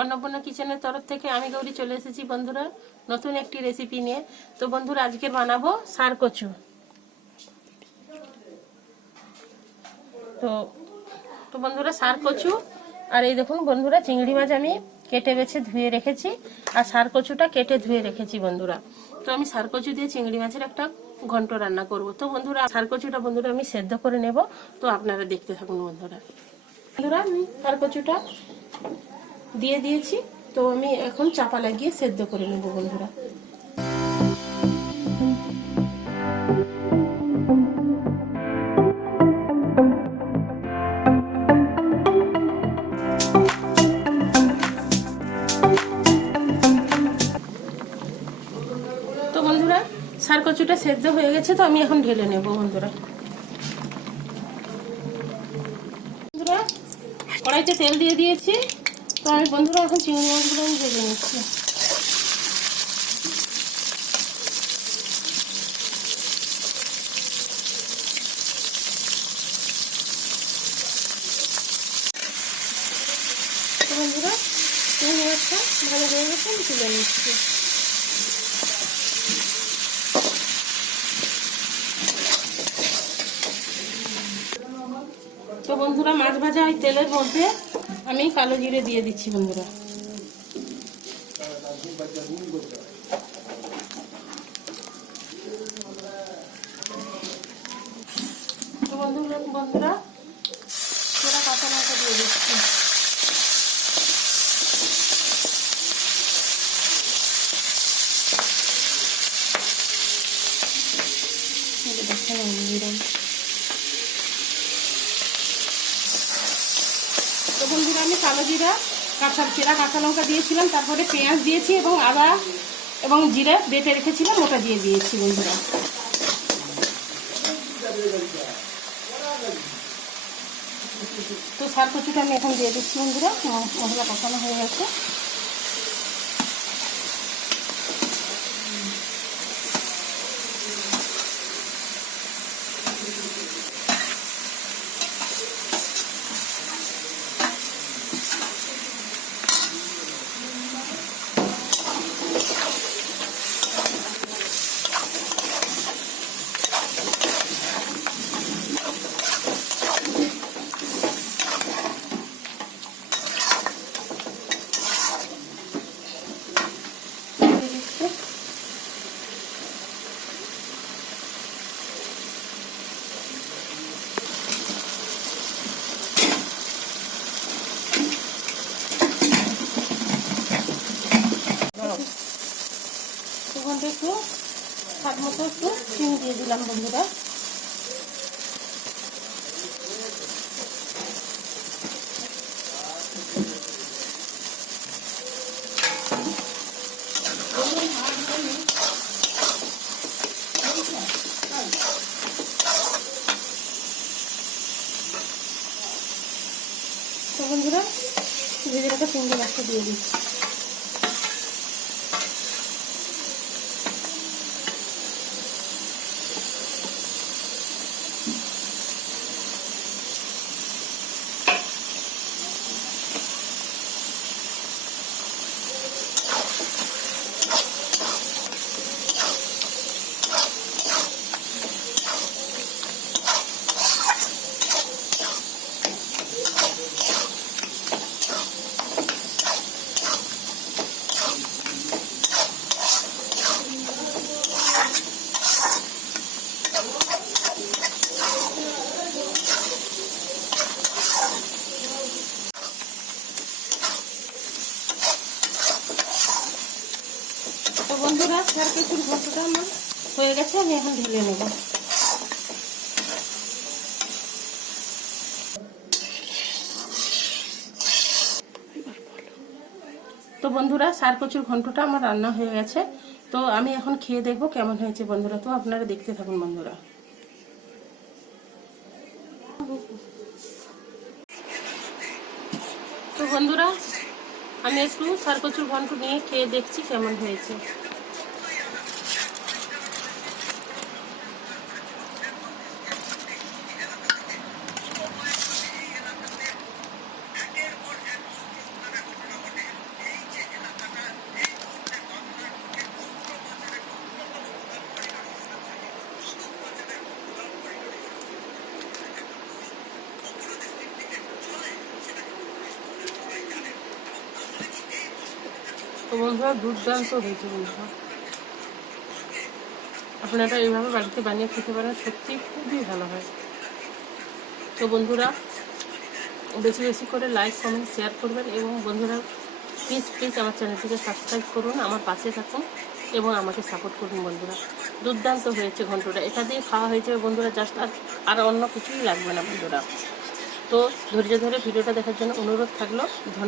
অন্নপূর্ণা কিচেনের তরফ থেকে আমি গৌরী চলে এসেছি বন্ধুরা নতুন একটি রেসিপি নিয়ে। তো বন্ধুরা আজকে বানাবো সার কচু। তো তো বন্ধুরা সার কচু আর এই দেখুন বন্ধুরা চিংড়ি মাছ আমি কেটে বেছে ধুয়ে রেখেছি আর সার কচুটা কেটে ধুয়ে রেখেছি বন্ধুরা। তো আমি সার কচু দিয়ে চিংড়ি মাছের একটা ঘন্ট রান্না করব। তো বন্ধুরা সার কচুটা বন্ধুরা আমি সেদ্ধ করে নেব, তো আপনারা দেখতে থাকুন বন্ধুরা। বন্ধুরা আমি সার কচুটা দিয়ে দিয়েছি, তো আমি এখন চাপা লাগিয়ে সেদ্ধ করে নেব বন্ধুরা। তো বন্ধুরা সার কচুটা সেদ্ধ হয়ে গেছে, তো আমি এখন ঢেলে নেব বন্ধুরা। বন্ধুরা কড়াইতে তেল দিয়ে দিয়েছি, তো আমি বন্ধুরা এখন চিংড়ি মাছগুলো আমি ভেজে নিচ্ছি। তো বন্ধুরা চিংড়ি মাছটা ভালো হয়ে গেছে, আমি তুলে নিচ্ছি। তো বন্ধুরা মাছ ভাজা ওই তেলের মধ্যে আমি কালো জিরে দিয়ে দিচ্ছি বন্ধুরা। তো বন্ধুরা সেটা কাঁচা লঙ্কা দিয়ে দিচ্ছি। তো বন্ধুরা আমি কালো জিরা কাঁচা লঙ্কা দিয়েছিলাম, তারপরে পেঁয়াজ দিয়েছি এবং আদা এবং জিরে বেটে রেখেছিলাম ওটা দিয়ে দিয়েছি বন্ধুরা। তো সার কচুটা আমি এখন দিয়ে দিচ্ছি বন্ধুরা। মশলা কষানো হয়ে গেছে। একটু স্বাদ মতো একটু চিনি দিয়ে দিলাম বন্ধুরা। তো বন্ধুরা ভেজে রাখা চিংড়ি মাছটা দিয়ে দিচ্ছি। তো বন্ধুরা সার কচুর ঘন্টটা আমার হয়ে গেছে, আমি এখন ঢেলে নেব। তো বন্ধুরা সার কচুর ঘন্টটা আমার রান্না হয়ে গেছে, তো আমি এখন খেয়ে দেখবো কেমন হয়েছে বন্ধুরা। তো আপনারা দেখতে থাকুন বন্ধুরা। তো বন্ধুরা আমি একটু সার কচুর ঘন্ট নিয়ে খেয়ে দেখছি কেমন হয়েছে। বন্ধুরা দুর্দান্ত হয়েছে বন্ধুরা, আপনারা এইভাবে বাড়িতে বানিয়ে খেতে পারেন, সত্যি খুবই ভালো হয়। তো বন্ধুরা বেশি বেশি করে লাইক কমেন্ট শেয়ার করবেন, এবং বন্ধুরা প্লিজ আমার চ্যানেলটিকে সাবস্ক্রাইব করুন, আমার পাশে থাকুন এবং আমাকে সাপোর্ট করুন বন্ধুরা। দুর্দান্ত হয়েছে ঘন্টটা, এটা দিয়ে খাওয়া হয়েছে বন্ধুরা, জাস্ট আর অন্য কিছুই লাগবে না বন্ধুরা। তো ধৈর্য ধরে ভিডিওটা দেখার জন্য অনুরোধ থাকলো। ধন্যবাদ।